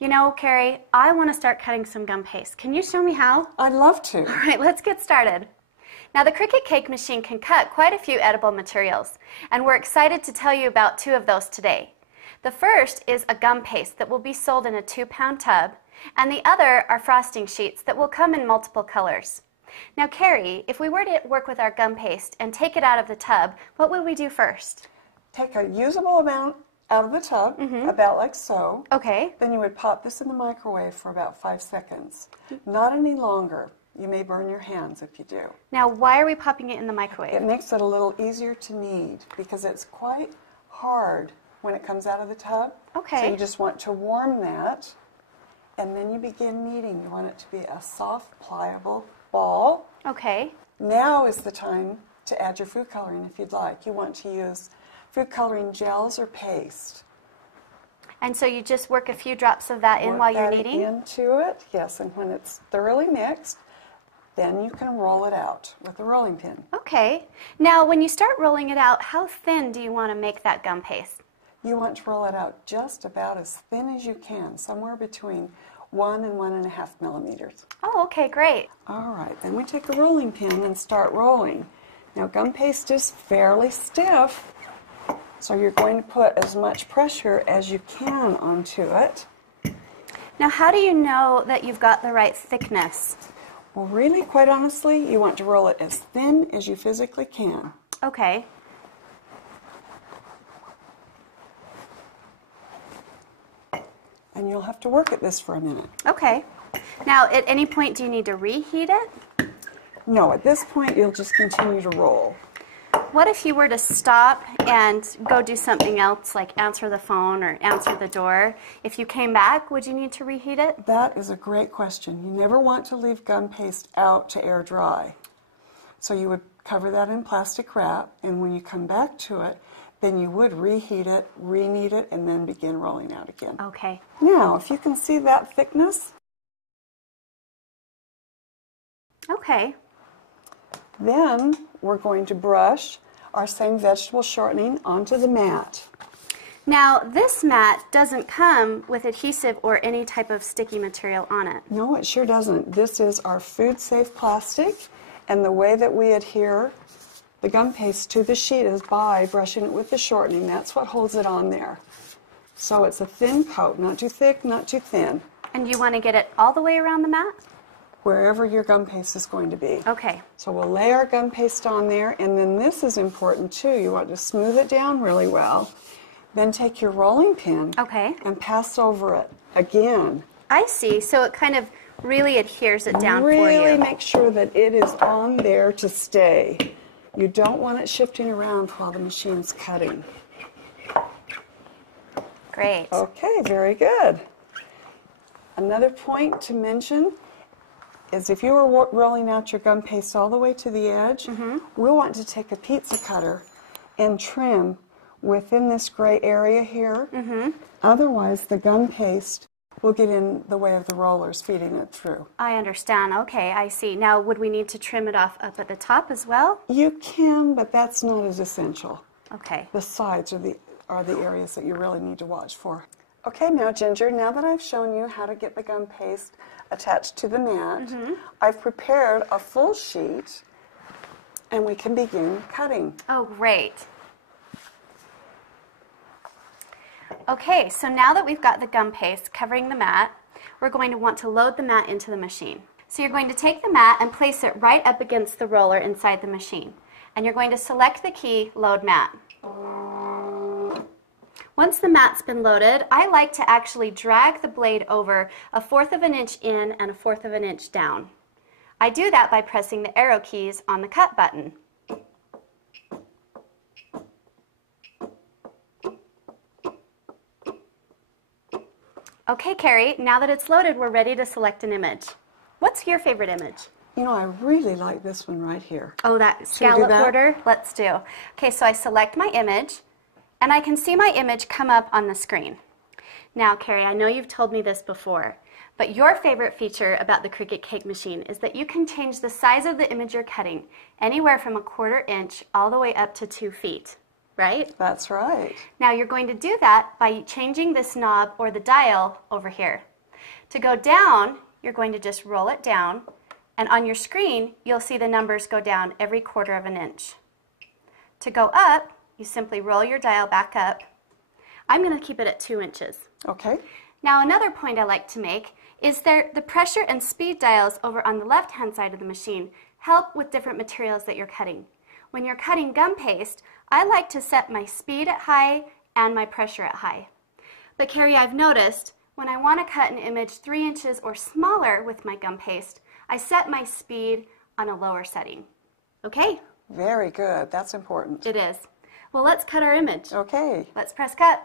You know, Carrie, I want to start cutting some gum paste. Can you show me how? I'd love to. All right, let's get started. Now, the Cricut cake machine can cut quite a few edible materials, and we're excited to tell you about two of those today. The first is a gum paste that will be sold in a 2-pound tub, and the other are frosting sheets that will come in multiple colors. Now, Carrie, if we were to work with our gum paste and take it out of the tub, what would we do first? Take a usable amount out of the tub, about like so. Okay. Then you would pop this in the microwave for about 5 seconds. Not any longer. You may burn your hands if you do. Now, why are we popping it in the microwave? It makes it a little easier to knead because it's quite hard when it comes out of the tub. Okay. So you just want to warm that, and then you begin kneading. You want it to be a soft, pliable ball. Okay. Now is the time to add your food coloring if you'd like. You want to use food coloring gels or paste. And so you just work a few drops of that in while you're kneading? Into it, yes, and when it's thoroughly mixed, then you can roll it out with a rolling pin. Okay. Now, when you start rolling it out, how thin do you want to make that gum paste? You want to roll it out just about as thin as you can, somewhere between 1 and 1.5 millimeters. Oh, okay, great. All right, then we take a rolling pin and start rolling. Now, gum paste is fairly stiff, so you're going to put as much pressure as you can onto it. Now, how do you know that you've got the right thickness? Well, really, quite honestly, you want to roll it as thin as you physically can. Okay. And you'll have to work at this for a minute. Okay. Now, at any point, do you need to reheat it? No, at this point, you'll just continue to roll. What if you were to stop and go do something else, like answer the phone or answer the door? If you came back, would you need to reheat it? That is a great question. You never want to leave gum paste out to air dry. So you would cover that in plastic wrap, and when you come back to it, then you would reheat it, re-knead it, and then begin rolling out again. Okay. Now, if you can see that thickness, okay. Then we're going to brush our same vegetable shortening onto the mat. Now, this mat doesn't come with adhesive or any type of sticky material on it. No, it sure doesn't. This is our food-safe plastic, and the way that we adhere the gum paste to the sheet is by brushing it with the shortening. That's what holds it on there. So it's a thin coat, not too thick, not too thin. And you want to get it all the way around the mat? Wherever your gum paste is going to be. Okay. So we'll lay our gum paste on there, and then this is important too. You want to smooth it down really well. Then take your rolling pin and pass over it again. I see. So it kind of really adheres it down for you. Really make sure that it is on there to stay. You don't want it shifting around while the machine's cutting. Great. Okay, very good. Another point to mention is if you were rolling out your gum paste all the way to the edge, we'll want to take a pizza cutter and trim within this gray area here. Otherwise, the gum paste will get in the way of the rollers feeding it through. I understand. Okay, I see. Now, would we need to trim it off up at the top as well? You can, but that's not as essential. Okay. The sides are the areas that you really need to watch for. Okay, now Ginger, now that I've shown you how to get the gum paste attached to the mat, I've prepared a full sheet, and we can begin cutting. Oh, great. Okay, so now that we've got the gum paste covering the mat, we're going to want to load the mat into the machine. So you're going to take the mat and place it right up against the roller inside the machine. And you're going to select the key, Load Mat. Once the mat's been loaded, I like to actually drag the blade over 1/4 of an inch in and 1/4 of an inch down. I do that by pressing the arrow keys on the cut button. Okay, Carrie, now that it's loaded, we're ready to select an image. What's your favorite image? You know, I really like this one right here. Oh, that scallop border? Let's do. Okay, so I select my image, and I can see my image come up on the screen. Now, Carrie, I know you've told me this before, but your favorite feature about the Cricut cake machine is that you can change the size of the image you're cutting anywhere from 1/4 inch all the way up to 2 feet. right? That's right. Now you're going to do that by changing this knob or the dial over here. To go down, you're going to just roll it down, and on your screen, you'll see the numbers go down every 1/4 of an inch. To go up, you simply roll your dial back up. I'm going to keep it at 2 inches. Okay. Now another point I like to make is the pressure and speed dials over on the left-hand side of the machine help with different materials that you're cutting. When you're cutting gum paste, I like to set my speed at high and my pressure at high. But Carrie, I've noticed when I want to cut an image 3 inches or smaller with my gum paste, I set my speed on a lower setting. Okay? Very good. That's important. It is. Well, let's cut our image. Okay. Let's press cut.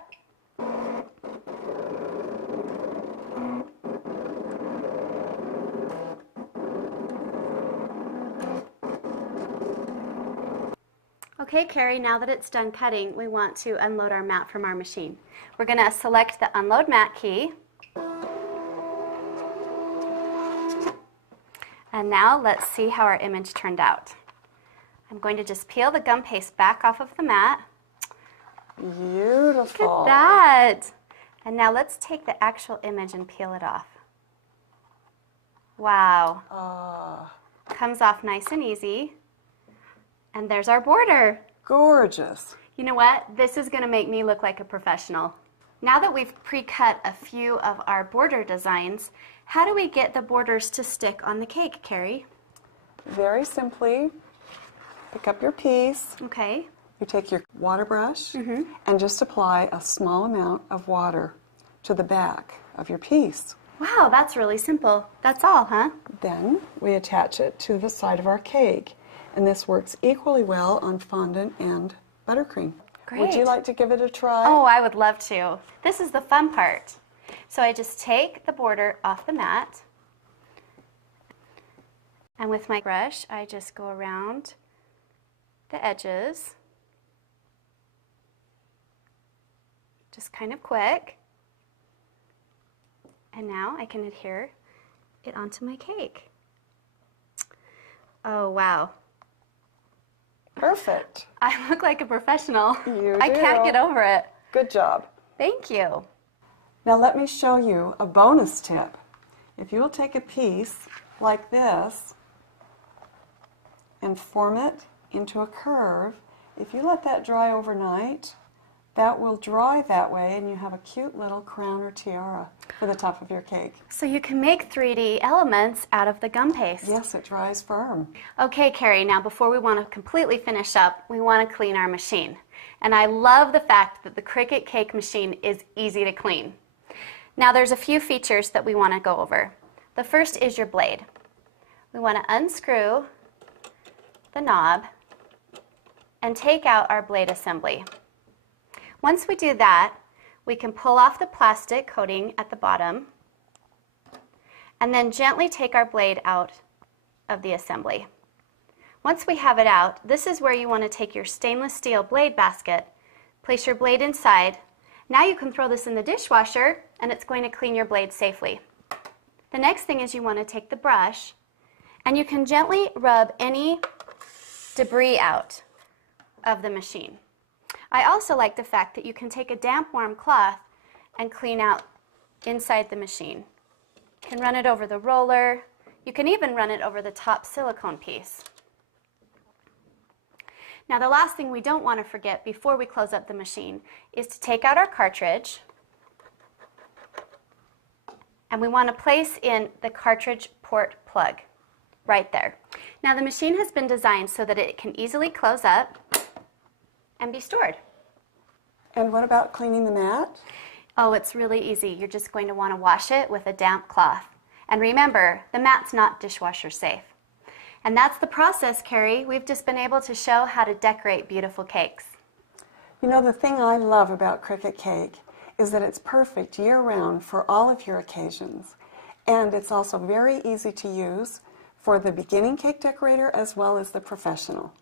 Okay, Carrie, now that it's done cutting, we want to unload our mat from our machine. We're going to select the Unload Mat key. And now let's see how our image turned out. I'm going to just peel the gum paste back off of the mat. Beautiful. Look at that. And now let's take the actual image and peel it off. Wow. Comes off nice and easy. And there's our border. Gorgeous. You know what? This is going to make me look like a professional. Now that we've pre-cut a few of our border designs, how do we get the borders to stick on the cake, Carrie? Very simply, pick up your piece. Okay. You take your water brush and just apply a small amount of water to the back of your piece. Wow, that's really simple. That's all, huh? Then we attach it to the side of our cake. And this works equally well on fondant and buttercream. Great. Would you like to give it a try? Oh, I would love to. This is the fun part. So I just take the border off the mat, and with my brush, I just go around the edges, just kind of quick. And now I can adhere it onto my cake. Oh, wow. Perfect. I look like a professional. You I do. can't get over it. Good job. Thank you. Now let me show you a bonus tip. If you'll take a piece like this and form it into a curve, if you let that dry overnight, that will dry that way and you have a cute little crown or tiara for the top of your cake. So you can make 3D elements out of the gum paste. Yes, it dries firm. Okay, Carrie, now before we want to completely finish up, we want to clean our machine. And I love the fact that the Cricut cake machine is easy to clean. Now there's a few features that we want to go over. The first is your blade. We want to unscrew the knob and take out our blade assembly. Once we do that, we can pull off the plastic coating at the bottom and then gently take our blade out of the assembly. Once we have it out, this is where you want to take your stainless steel blade basket, place your blade inside. Now you can throw this in the dishwasher and it's going to clean your blade safely. The next thing is you want to take the brush and you can gently rub any debris out of the machine. I also like the fact that you can take a damp, warm cloth and clean out inside the machine. You can run it over the roller. You can even run it over the top silicone piece. Now the last thing we don't want to forget before we close up the machine is to take out our cartridge, and we want to place in the cartridge port plug right there. Now the machine has been designed so that it can easily close up and be stored. And what about cleaning the mat? Oh, it's really easy. You're just going to want to wash it with a damp cloth. And remember, the mat's not dishwasher safe. And that's the process, Carrie. We've just been able to show how to decorate beautiful cakes. You know, the thing I love about Cricut Cake is that it's perfect year-round for all of your occasions. And it's also very easy to use for the beginning cake decorator as well as the professional.